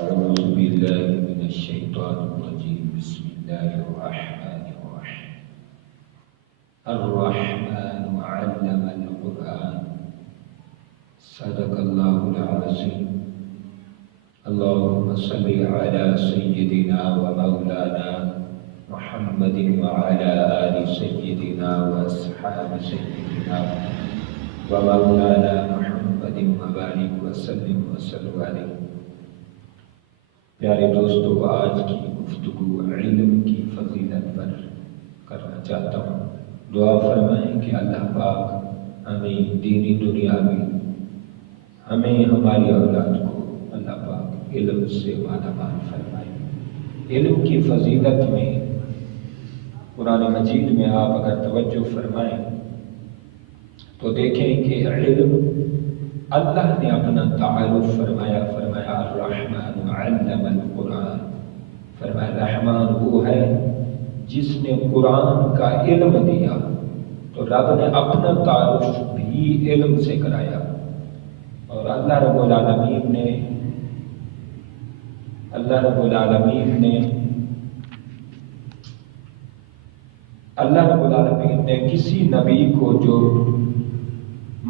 أعوذ بالله من الشيطان الرجيم. بسم الله الرحمن الرحيم. الرحمن علم القرآن. صدق الله العظيم. اللهم صل على سيدنا ومولانا محمد وعلى آل سيدنا وأصحاب سيدنا ومولانا محمد وبارك وسلم وسلم علیہ. پیارے دوستو، آج کی گفتگو علم کی فضیلت پر کرنا چاہتا ہوں. دعا فرمائیں کہ اللہ پاک ہمیں دینی دنیاوی، ہمیں ہماری اولاد کو اللہ پاک علم سے مالا مال فرمائے. علم کی فضیلت میں قرآن مجید میں آپ اگر توجہ فرمائیں تو دیکھیں کہ علم اللہ نے اپنا تعارف فرمایا الرحمن علم القرآن. فرمایا رحمان وہ ہے جس نے قرآن کا علم دیا. تو رب نے اپنا تعارف بھی علم سے کرایا. اور اللہ رب العالمین نے کسی نبی کو جو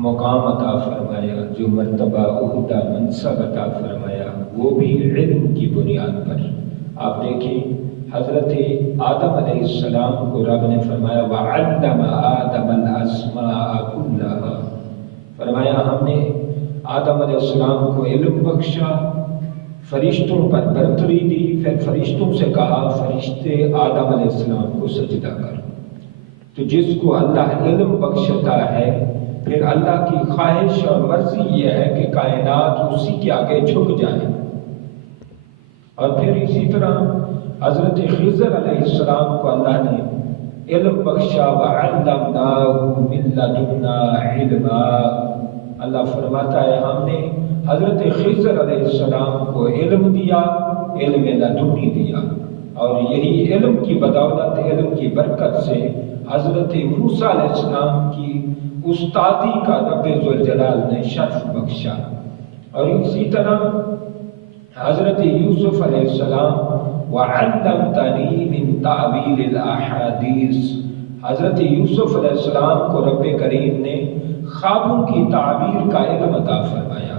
مقام عطا فرمایا، جو مرتبہ عہدہ منصب عطا فرمایا، وہ بھی علم کی بنیاد پر. آپ دیکھیں حضرت آدم علیہ السلام کو رب نے فرمایا وَعَلَّمَ آدَمَ الْأَسْمَاءَ كُلَّهَا. فرمایا ہم نے آدم علیہ السلام کو علم بخشا، فرشتوں پر برتری دی، پھر فرشتوں سے کہا فرشتے آدم علیہ السلام کو سجدہ کر. تو جس کو اللہ علم بخشتا ہے پھر اللہ کی خواہش اور مرضی یہ ہے کہ کائنات اسی کے آگے جھک جائیں. اور پھر اسی طرح حضرت خضر علیہ السلام کو اللہ نے علم بخشا وَعَلَّمْنَاهُ مِن لَّدُنَّا عِلْمًا. اللہ فرماتا ہے ہم نے حضرت خضر علیہ السلام کو علم دیا، علم لدنی دیا. اور یہی علم کی بدولت، علم کی برکت سے حضرت موسیٰ علیہ السلام کی استادی کا رب ذوالجلال نے شرف بخشا. اور اسی طرح حضرت یوسف علیہ السلام وَعَلَّمْتَنِي مِن تَعْوِيلِ الْأَحَادِيثِ. حضرت یوسف علیہ السلام کو رب کریم نے خوابوں کی تعبیر کا علم عطا فرمایا.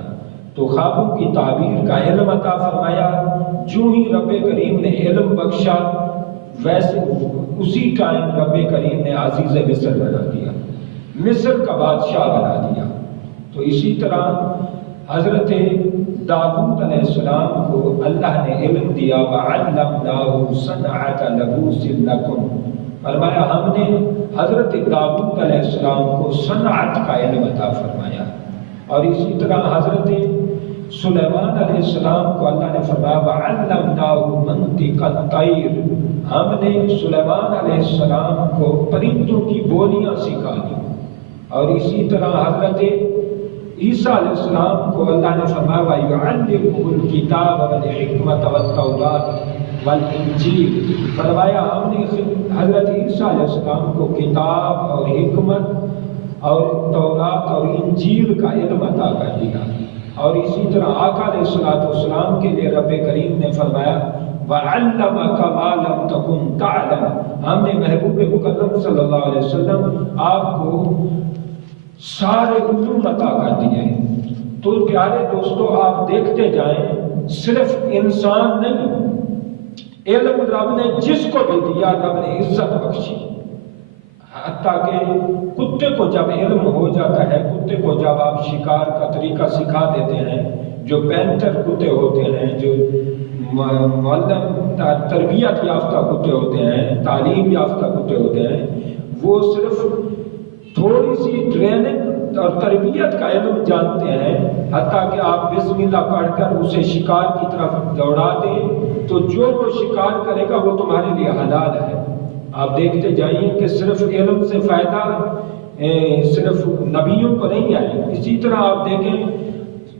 تو خوابوں کی تعبیر کا علم عطا فرمایا. جو ہی رب کریم نے علم بخشا ویسے اسی ٹائم رب کریم نے عزیز مصر بنا دیا، مصر کا بادشاہ بنا دیا. تو اسی طرح حضرت داؤد علیہ السلام کو اللہ نے علم دیا وَعَلَّمْنَاهُ صَنْعَةَ لَبُوسٍ لَكُمْ. فرمایا ہم نے حضرت داؤد علیہ السلام کو صنعت کا علم عطا فرمایا. اور اسی طرح حضرت سلیمان علیہ السلام کو اللہ نے فرمایا وَعَلَّمْنَاهُ مَنطِقَ الطَّيْرِ. ہم نے سلیمان علیہ السلام کو پرندوں کی بولیاں سکھا دی. اور اسی طرح حضرت عیسیٰ علیہ السلام کو اللہ نے فرمایا وَيُعَلِّمُهُ الْكِتَابَ وَالْحِكْمَةَ وَالتَّوْرَاةَ وَالْإِنْجِيلَ. فرمایا ہم نے حضرت عیسیٰ علیہ السلام کو کتاب اور حکمت اور تورات اور انجیل کا علم عطا کر دیا. اور اسی طرح آقا علیہ السلام کے لیے رب کریم نے فرمایا وَعَلَّمَكَ مَا لَمْ تَكُنْ تَعْلَمُ. ہم نے محبوب مکرم صلی اللہ علیہ وسلم آپ کو سارے علوم عطا کر دیے. تو پیارے دوستو آپ دیکھتے جائیں صرف انسان نہیں، علم رب نے جس کو بھی دیا رب نے عزت بخشی. حتیٰ کہ کتے کو جب علم ہو جاتا ہے، کتے کو جب آپ شکار کا طریقہ سکھا دیتے ہیں، جو پینٹر کتے ہوتے ہیں، جو معلم تربیت یافتہ کتے ہوتے ہیں، تعلیم یافتہ کتے ہوتے ہیں، وہ صرف تھوڑی سی ٹریننگ اور تربیت کا علم جانتے ہیں. حتیٰ کہ آپ بسم اللہ پڑھ کر اسے شکار کی طرف دوڑا دیں تو جو وہ شکار کرے گا وہ تمہارے لیے حلال ہے. آپ دیکھتے جائیے کہ صرف علم سے فائدہ صرف نبیوں کو نہیں آئے. اسی طرح آپ دیکھیں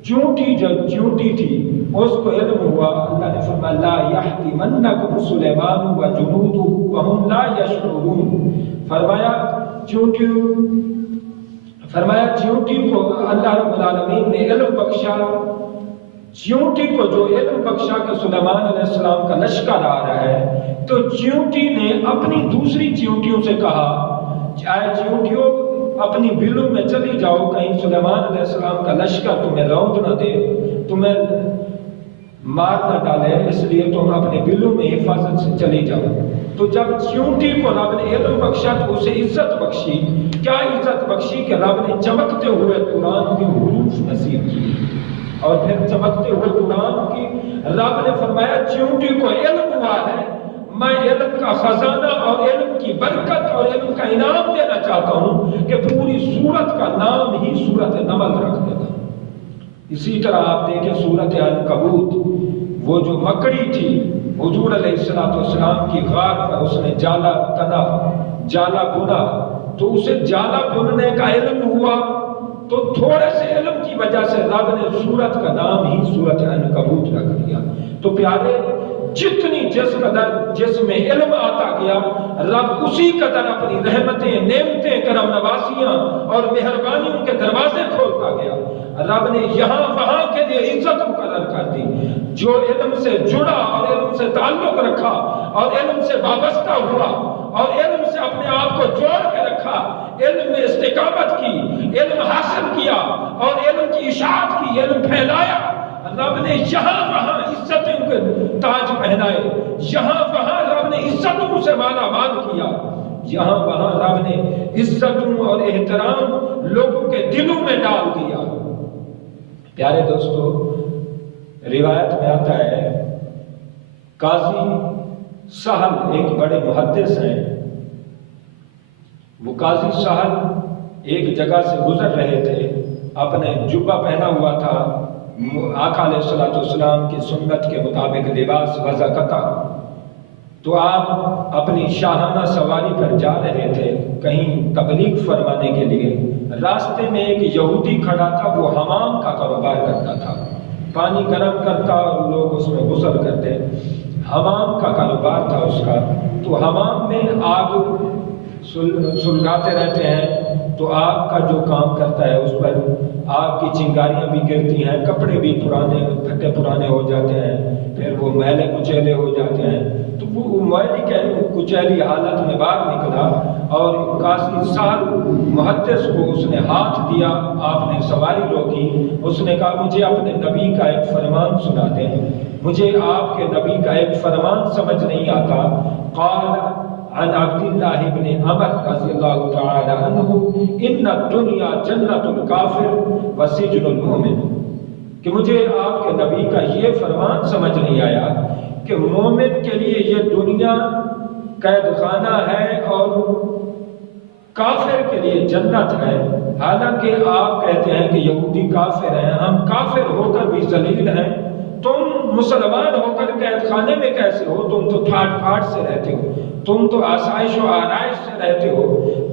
چونٹی جب چونٹی تھی اس کو علم ہوا، اللہ نے فرمایا لا یحطمنکم سلیمان وجنودہ وہم لا یشعرون. فرمایا چونٹی کو اللہ رب العالمین نے علم بخشا چیونٹی کو جو علم بخشا کہ سلیمان علیہ السلام کا لشکر آ رہا ہے، تو چیونٹی نے اپنی دوسری چیونٹیوں سے کہا اے چیونٹیوں اپنی بلوں میں چلی جاؤ، کہیں سلیمان علیہ السلام کا لشکر تمہیں روند نہ دے، تمہیں مار نہ ڈالے، اس لیے تم اپنے بلوں میں حفاظت سے چلی جاؤ۔ تو جب چیونٹی کو رب نے علم بخشا تو اسے عزت بخشی۔ کیا عزت بخشی کہ رب نے چمکتے ہوئے قرآن کے حروف نصیب کی، اور پھر چمکتے ہوئے قرآن کی رب نے فرمایا چیونٹی کو علم ہوا ہے، میں علم کا خزانہ اور علم کی برکت اور علم کا انعام دینا چاہتا ہوں کہ پوری سورت کا نام ہی سورت نمل رکھ دیتا ہوں۔ اسی طرح آپ دیکھیں سورت عنکبوت، وہ جو مکڑی تھی حضور علیہ السلام کی غار پر اس نے جالا تنا، جالا بنا، تو اسے جالا بننے کا علم ہوا، تو تھوڑے سے علم کی وجہ سے رب نے سورت کا نام ہی سورت عنکبوت رکھ دیا۔ تو پیارے جتنی جس میں علم آتا گیا، رب اسی قدر اپنی رحمتیں، نعمتیں، کرم نوازیاں اور مہربانیوں کے دروازے کھولتا گیا۔ رب نے یہاں وہاں کے لیے عزت مقرر کر دی۔ جو علم سے جڑا اور علم سے تعلق رکھا اور علم سے وابستہ ہوا اور علم سے اپنے آپ کو جوڑ کے رکھا، علم میں استقامت کی، علم حاصل کیا اور علم کی اشاعت کی، علم پھیلایا، رب نے یہاں وہاں عزتوں کے تاج پہنائے، یہاں وہاں رب نے عزتوں سے مالا مال کیا، یہاں وہاں رب نے عزتوں اور احترام لوگوں کے دلوں میں ڈال دیا۔ پیارے دوستو، روایت میں آتا ہے قاضی سہل ایک بڑے محدث ہیں، وہ قاضی سہل ایک جگہ سے گزر رہے تھے، اپنے جبہ پہنا ہوا تھا، آقا علیہ السلام کی سنت کے مطابق لباس وضع قطع، تو آپ اپنی شاہانہ سواری پر جا رہے تھے کہیں تبلیغ فرمانے کے لیے۔ راستے میں ایک یہودی کھڑا تھا، وہ حمام کا کاروبار کرتا تھا، پانی گرم کرتا اور لوگ اس میں غسل کرتے، حمام کا کاروبار تھا اس کا۔ تو حمام میں آگ سلگاتے رہتے ہیں، تو آگ کا جو کام کرتا ہے اس پر آگ کی چنگاریاں بھی گرتی ہیں، کپڑے بھی پرانے پھٹے پرانے ہو جاتے ہیں، پھر وہ میلے کچیلے ہو جاتے ہیں۔ تو وہ میلی کچیلی حالت میں باہر نکلا اور قاضی سہل محدث کو اس نے ہاتھ دیا، آپ نے سواری روکی، اس نے کہا مجھے اپنے نبی کا ایک فرمان سنا دیں، مجھے آپ کے نبی کا ایک فرمان سمجھ نہیں آتا۔ قال عن عبداللہ ابن عمر رضی اللہ تعالی عنہ ان الدنیا جنت الکافر وسجن المؤمن، کہ مجھے آپ کے نبی کا یہ فرمان سمجھ نہیں آیا کہ مومن کے لیے یہ دنیا قید خانہ ہے اور کافر کے لیے جنت ہے۔ حالانکہ آپ کہتے ہیں کہ یہودی کافر ہیں، ہم کافر ہو کر بھی ذلیل ہیں، تم مسلمان ہو کر قید خانے میں کیسے ہو؟ تم تو ٹھاٹ پھاٹ سے رہتے ہو، تم تو آسائش و آرائش سے رہتے ہو،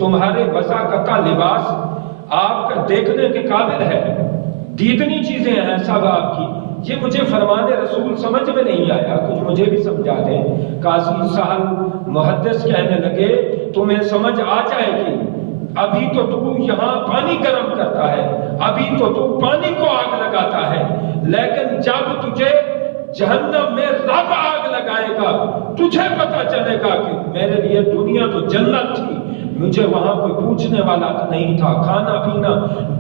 تمہارے وضاقتہ لباس آپ کا دیکھنے کے قابل ہے، دیدنی چیزیں ہیں سب آپ کی۔ یہ مجھے فرمان رسول سمجھ میں نہیں آیا، کچھ مجھے بھی سمجھا دیں۔ قاضی سہل محدث کہنے لگے تمہیں سمجھ آ جائے گی، ابھی تو تو یہاں پانی گرم کرتا ہے، ابھی تو تو پانی کو آگ لگاتا ہے، لیکن جب تجھے جہنم میں رب آگ لگائے گا تجھے پتہ چلے گا کہ میرے لیے دنیا تو جنت تھی، مجھے وہاں کوئی پوچھنے والا نہیں تھا، کھانا پینا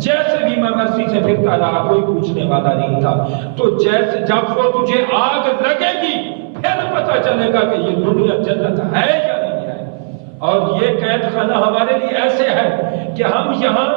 جیسے بھی میں مرضی سے پھرتا رہا، کوئی پوچھنے والا نہیں تھا۔ تو جیسے جب وہ تجھے آگ لگے گی پھر پتہ چلے گا کہ یہ دنیا جنت ہے یا نہیں ہے۔ اور یہ قید خانہ ہمارے لیے ایسے ہے کہ ہم یہاں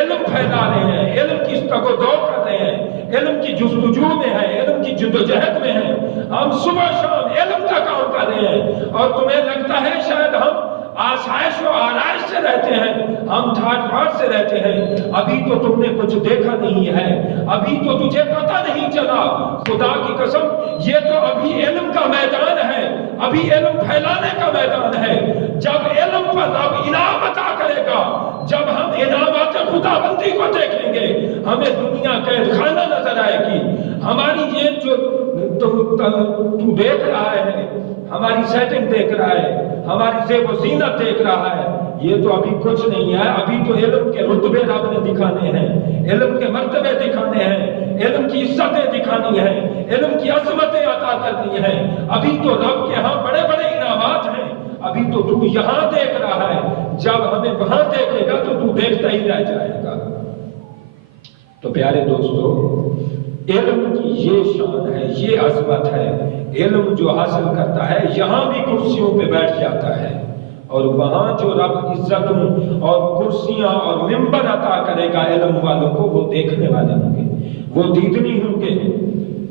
علم پھیلا رہے ہیں، علم کی تگ و دو کر رہے ہیں، علم کی جستجو میں ہیں، علم کی جدوجہد میں ہیں، ہم صبح شام علم کا کام کر رہے ہیں، اور تمہیں لگتا ہے شاید ہم آسائش و آرائش سے رہتے ہیں، ہم ٹھاٹ پھاٹ سے رہتے ہیں۔ ابھی تو تم نے کچھ دیکھا نہیں ہے، ابھی تو تجھے پتہ نہیں چلا۔ خدا کی قسم یہ تو ابھی علم کا میدان ہے، ابھی علم پھیلانے کا میدان ہے۔ جب علم پر رب انعام عطا کرے گا، جب ہم انعامات خدا بندی کو دیکھیں گے، ہمیں دنیا قید خانہ نظر آئے گی۔ ہماری یہ جو تو دیکھ رہا ہے، ہماری سیٹنگ دیکھ رہا ہے، ہماری زیب و زینت دیکھ رہا ہے، یہ تو ابھی کچھ نہیں ہے۔ ابھی تو علم کے رتبے رب نے دکھانے ہیں، علم کے مرتبے دکھانے ہیں، علم کی عزتیں دکھانی ہیں، علم کی عظمتیں عطا کرنی ہیں۔ ابھی تو رب کے ہاں بڑے بڑے انعامات ہیں، ابھی تو تو یہاں دیکھ رہا ہے، جب ہمیں وہاں دیکھے گا تو تو دیکھتا ہی رہ جائے گا۔ تو پیارے دوستو، علم کی یہ شان ہے، یہ عظمت ہے۔ علم جو حاصل کرتا ہے یہاں بھی کرسیوں پہ بیٹھ جاتا ہے، اور وہاں جو رب عزتوں اور کرسیاں اور ممبر عطا کرے گا علم والوں کو، وہ دیکھنے والے ہوں گے، وہ دیدنی ہوں گے۔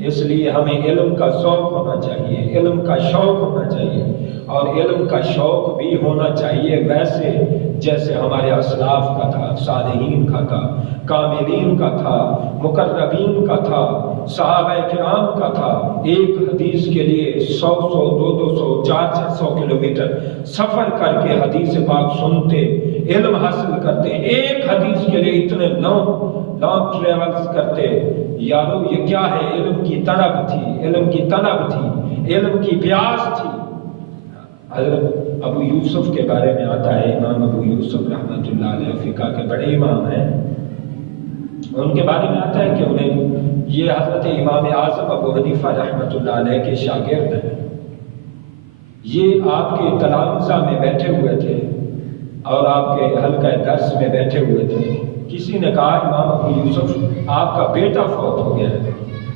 اس لیے ہمیں علم کا ذوق ہونا چاہیے، علم کا شوق ہونا چاہیے، اور علم کا شوق بھی ہونا چاہیے ویسے جیسے ہمارے اسلاف کا تھا، صالحین کا تھا، کاملین کا تھا، مقربین کا تھا، صحابہ کرام کا تھا۔ ایک حدیث کے لیے 100 200 400 کلومیٹر سفر کر کے حدیث پاک سنتے، علم حاصل کرتے، ایک حدیث کے لیے اتنے لانگ ٹریولز کرتے۔ یارو یہ کیا ہے؟ علم کی طلب تھی، علم کی طلب تھی، علم کی پیاس تھی۔ حضرت ابو یوسف کے بارے میں آتا ہے، امام ابو یوسف رحمۃ اللہ علیہ فقہ کے بڑے امام ہیں، ان کے بارے میں آتا ہے کہ انہیں یہ حضرت امام اعظم ابو حنیفہ رحمۃ اللہ علیہ کے شاگرد ہیں۔ یہ آپ کے تلامذہ میں بیٹھے ہوئے تھے اور آپ کے حلقہ درس میں بیٹھے ہوئے تھے۔ کسی نے کہا امام ابو یوسف آپ کا بیٹا فوت ہو گیا ہے۔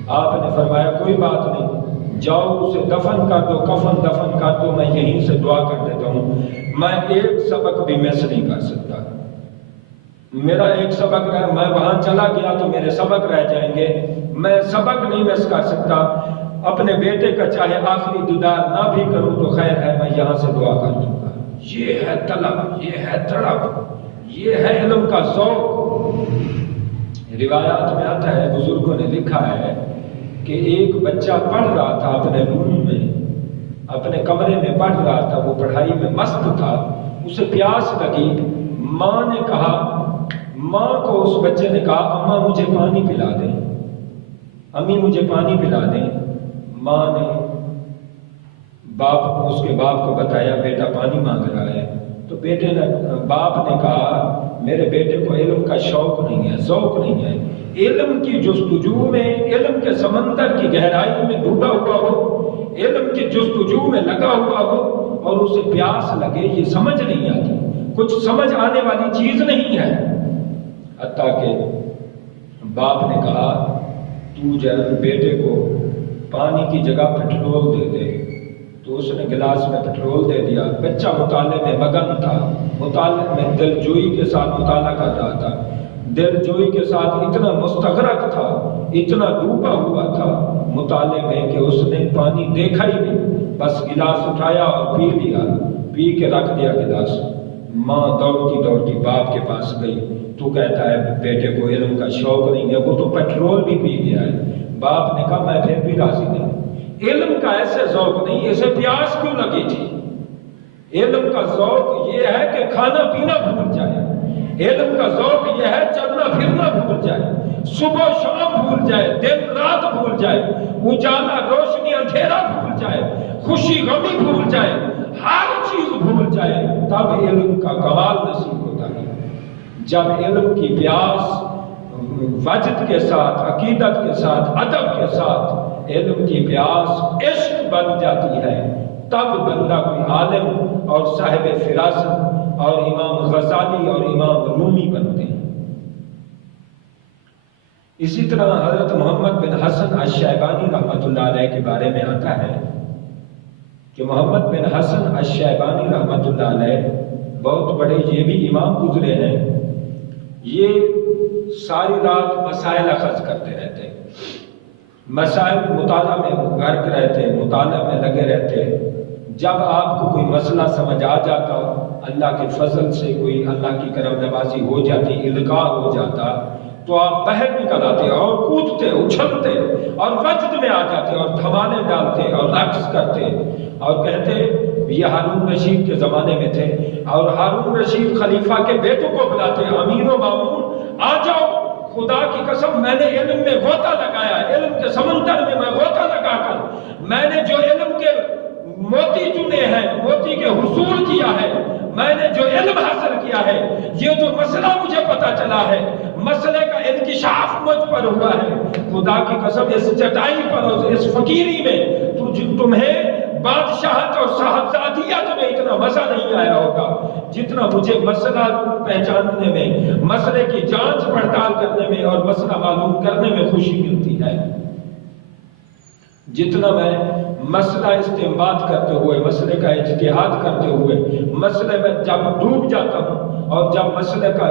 آپ نے فرمایا کوئی بات نہیں، جاؤ اسے دفن کر دو، کفن دفن کر دو، میں یہیں سے دعا کر دیتا ہوں۔ میں ایک سبق بھی مس نہیں کر سکتا، میرا ایک سبق رہ، میں وہاں چلا گیا تو میرے سبق رہ جائیں گے، میں سبق نہیں مس کر سکتا۔ اپنے بیٹے کا چاہے آخری دیدار نہ بھی کروں تو خیر ہے، میں یہاں سے دعا کر دوں گا۔ یہ ہے طلب، یہ ہے تڑپ، یہ ہے علم کا ذوق۔ روایات میں آتا ہے، بزرگوں نے لکھا ہے کہ ایک بچہ پڑھ رہا تھا اپنے روم میں، اپنے کمرے میں پڑھ رہا تھا، وہ پڑھائی میں مست تھا، اسے پیاس لگی، ماں نے کہا، ماں کو اس بچے نے کہا اماں مجھے پانی پلا دیں، امی مجھے پانی پلا دیں۔ ماں نے اس کے باپ کو بتایا بیٹا پانی مانگ رہا ہے، تو باپ نے کہا میرے بیٹے کو علم کا شوق نہیں ہے، ذوق نہیں ہے۔ علم کی جستجو میں، علم کے سمندر کی گہرائی میں ڈوبا ہوا ہو، علم کی جستجو میں لگا ہوا ہو اور اسے پیاس لگے، یہ سمجھ نہیں آتی، کچھ سمجھ آنے والی چیز نہیں ہے۔ حتیٰ کہ باپ نے کہا تو جب بیٹے کو پانی کی جگہ پٹرول دے دے، تو اس نے گلاس میں پٹرول دے دیا۔ بچہ مطالعے میں مگن تھا، مطالعے میں دل جوئی کے ساتھ مطالعہ کر رہا تھا، دل جوئی کے ساتھ اتنا مستغرق تھا، اتنا ڈوبا ہوا تھا مطالعے میں کہ اس نے پانی دیکھا ہی نہیں، بس گلاس اٹھایا اور پی لیا، پی کے رکھ دیا گلاس۔ ماں دوڑتی دوڑتی باپ کے پاس گئی، تو کہتا ہے بیٹے کو علم کا شوق نہیں ہے، وہ تو پیٹرول بھی پی گیا ہے۔ باپ نے کہا میں پھر بھی راضی نہیں، علم کا ایسے ذوق نہیں، اسے پیاس کیوں لگی تھی؟ علم کا ذوق یہ ہے کہ کھانا پینا بھول جائے، علم کا ذوق یہ ہے چلنا پھرنا بھول جائے، صبح شام بھول جائے، دن رات بھول جائے، اجالا روشنی اندھیرا بھول جائے، خوشی غمی بھول جائے، ہر چیز بھول جائے، تب علم کا کمال نصیب ہوتا ہے۔ جب علم کی پیاس وجد کے ساتھ، عقیدت کے ساتھ، ادب کے ساتھ علم کی پیاس عشق بن جاتی ہے، تب بندہ کوئی عالم اور صاحب فراست اور امام غزالی اور امام رومی بنتے ہیں۔ اسی طرح حضرت محمد بن حسن الشیبانی رحمۃ اللہ علیہ کے بارے میں آتا ہے کہ محمد بن حسن الشیبانی رحمۃ اللہ علیہ بہت بڑے یہ بھی امام گزرے ہیں، یہ ساری رات مسائل اخذ کرتے رہتے، مسائل مطالعہ میں غرق رہتے، مطالعہ میں لگے رہتے۔ جب آپ کو کوئی مسئلہ سمجھ آ جاتا، اللہ کے فضل سے کوئی اللہ کی کرم نوازی ہو جاتی، القاء ہو جاتا، تو آپ باہر نکل آتے اور کودتے، اچھلتے اور وجد میں آ جاتے اور دھمالے ڈالتے اور رقص کرتے اور کہتے یہ ہارون رشید کے زمانے میں تھے، اور ہارون رشید خلیفہ کے بیٹوں کو بلاتے، امین و مامون آ جاؤ، خدا کی قسم میں نے علم میں غوطہ لگایا، علم کے سمندر میں میں غوطہ لگا کر میں نے جو علم کے موتی چنے ہیں، موتی کے حصول کیا ہے، میں نے جو علم حاصل کیا ہے، یہ جو مسئلہ مجھے پتا چلا ہے، مسئلے کا ان کی انکشاف مجھ پر ہوا ہے، خدا کی قسم اس چٹائی پر اور اس فقیری میں تمہیں بادشاہت اور صاحبزادیت میں اتنا مزہ نہیں آیا ہوگا جتنا مجھے مسئلہ پہچاننے میں، مسئلے کی جانچ پڑتال کرنے میں اور مسئلہ معلوم کرنے میں خوشی ملتی ہے۔ جتنا میں مسئلہ استنباط کرتے ہوئے، مسئلے کا اجتہاد کرتے ہوئے، مسئلے میں جب ڈوب جاتا ہوں اور جب مسئلے کا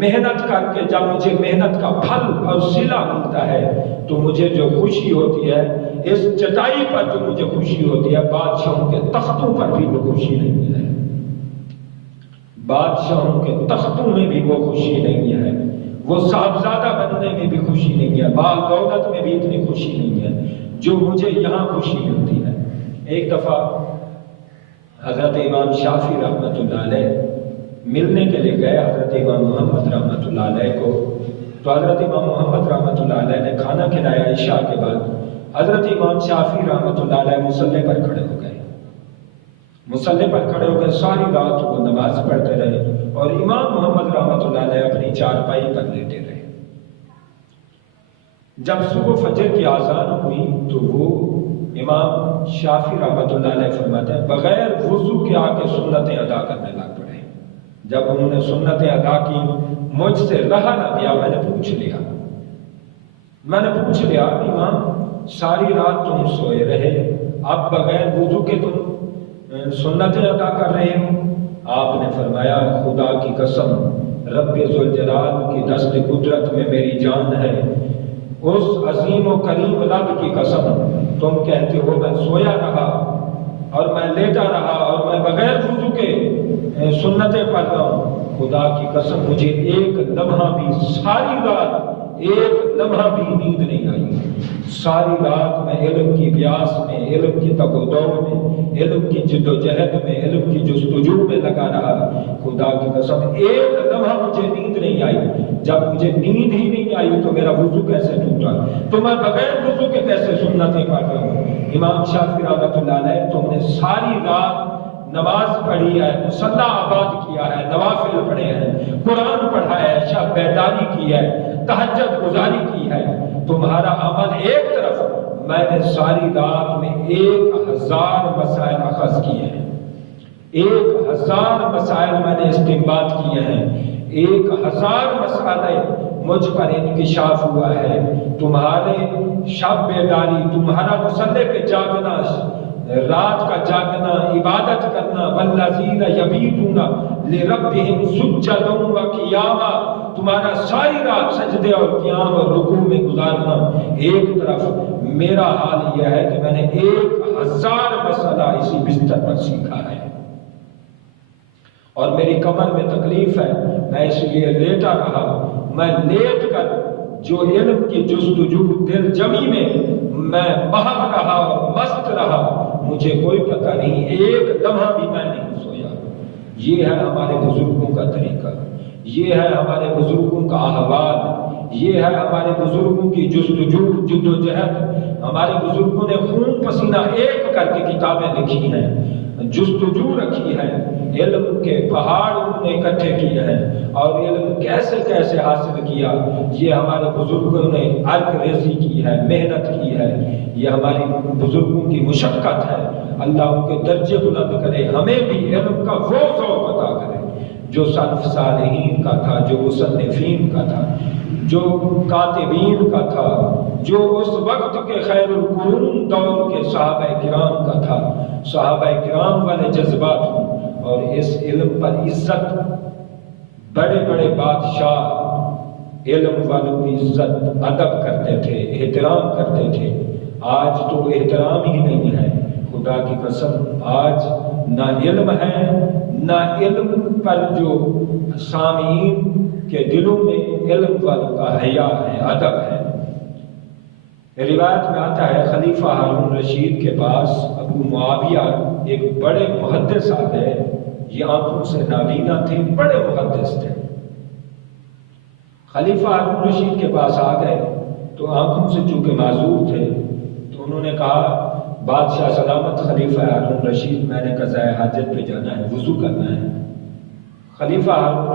محنت کر کے جب مجھے محنت کا پھل اور صلہ ملتا ہے تو مجھے جو خوشی ہوتی ہے، اس چٹائی پر جو مجھے خوشی ہوتی ہے، بادشاہوں کے تختوں پر بھی وہ خوشی نہیں ہے، بادشاہوں کے تختوں میں بھی وہ خوشی نہیں ہے، وہ صاحبزادہ بننے میں بھی خوشی نہیں ہے، مال دولت میں بھی اتنی خوشی نہیں ہے جو مجھے یہاں خوشی ملتی ہے۔ ایک دفعہ حضرت امام شافعی رحمۃ اللہ علیہ ملنے کے لیے گئے حضرت امام محمد رحمۃ اللہ علیہ کو، تو حضرت امام محمد رحمۃ اللہ علیہ نے کھانا کھلایا عشاء کے بعد، حضرت امام شافعی رحمۃ اللہ علیہ مصلی پر کھڑے ہو گئے، مصلی پر کھڑے ہو گئے، ساری رات وہ نماز پڑھتے رہے اور امام محمد رحمۃ اللہ علیہ اپنی چارپائی پر لیٹے رہے۔ جب صبح فجر کی آذان ہوئی تو وہ امام شافعی رحمۃ اللہ علیہ فرماتے ہیں بغیر وضو کے آگے سنتیں ادا کرنے لگ پڑے۔ جب انہوں نے سنتیں ادا کی، مجھ سے رہا نہ گیا، میں نے پوچھ لیا امام ساری رات تم سوئے رہے، اب بغیر وضو کے تم سنتیں ادا کر رہے ہو؟ آپ نے فرمایا خدا کی قسم، رب ذوالجلال کی دست قدرت میں میری جان ہے، اس عظیم و کریم رب کی قسم، تم کہتے ہو میں سویا رہا اور میں لیٹا رہا اور میں بغیر وضو کے سنتیں پڑھ رہا ہوں، خدا کی قسم مجھے ایک لمحہ بھی، ساری رات ایک لمحہ بھی نیند نہیں آئی، ساری رات میں علم کی پیاس میں، علم کی تگ و دو میں، علم کی جد و جہد میں، علم کی جستجو میں لگا رہا، خدا کی قسم ایک لمحہ مجھے نیند نہیں آئی۔ جب مجھے نیند ہی نہیں آئی تو میرا وضو کیسے ٹوٹا؟ تو میں بغیر وضو کے کیسے سنتیں پڑھ رہا ہوں؟ امام شافعی رحمۃ اللہ علیہ، تم نے ساری رات نماز پڑھی ہے، مصلی آباد کیا ہے، نوافل پڑھے ہیں، قرآن پڑھا ہے، شب بیداری کی ہے، تہجد گزاری کی ہے، تمہارا عمل ایک طرف، میں نے ساری رات میں 1000 مسائل اخذ کیے ہیں، 1000 مسائل میں نے استنباط کیے ہیں، 1000 مسائل مجھ پر انکشاف ہوا ہے۔ تمہارے شب بیداری، تمہارا مصلی پہ جاگنا، رات کا جاگنا، عبادت کرنا، والذین یبیتون لربہم سجدا وقیاما، تمہارا ساری رات سجدے اور قیام اور رکوع میں گزارنا ایک طرف، میرا حال یہ ہے کہ میں نے 1000 مسئلہ اسی بستر پر سیکھا ہے اور میری کمر میں تکلیف ہے، میں اس لیے لیٹا رہا، میں لیٹ کر جو علم کی جستجو دل جمی میں بہت رہا اور مست رہا، مجھے کوئی پتہ نہیں، ایک لمحہ بھی میں نہیں سویا۔ یہ ہے ہمارے بزرگوں کا طریقہ، یہ ہے ہمارے بزرگوں کا احوال، یہ ہے ہمارے بزرگوں کی جستجو، جد و جہد۔ ہمارے بزرگوں نے خون پسینہ ایک کر کے کتابیں لکھی ہیں، جستجو رکھی ہے، علم کے پہاڑ انہوں نے اکٹھے کیے ہیں اور علم کیسے کیسے حاصل کیا، یہ ہمارے بزرگوں نے عرق ریزی کی ہے، محنت کی ہے، یہ ہماری بزرگوں کی مشقت ہے۔ اللہ ان کے درجے بلند کرے، ہمیں بھی علم کا وہ ذوق عطا کرے جو سلف صالحین کا تھا، جو مصنفین کا تھا، جو کاتبین کا تھا، جو اس وقت کے خیر القرون دور کے صحابہ کرام کا تھا، صحابہ کرام والے جذبات ہوں۔ اور اس علم پر عزت، بڑے بڑے بادشاہ علم والوں کی عزت ادب کرتے تھے، احترام کرتے تھے، آج تو احترام ہی نہیں ہے، خدا کی قسم آج نہ علم ہے، نہ علم پر جو سامعین کے دلوں میں علم والوں کا حیا ہے، ادب ہے۔ روایت میں آتا ہے خلیفہ ہارون رشید کے پاس ابو معاویہ ایک بڑے محدث آ گئے، یہ آنکھوں سے نابینا تھے، بڑے محدث تھے۔ خلیفہ ہارون رشید کے پاس آ گئے تو آنکھوں سے چونکہ معذور تھے تو انہوں نے کہا بادشاہ سلامت خلیفہ ہارون رشید، میں نے قضاء حاجت پہ جانا ہے، وضو کرنا ہے۔ خلیفہ ہارون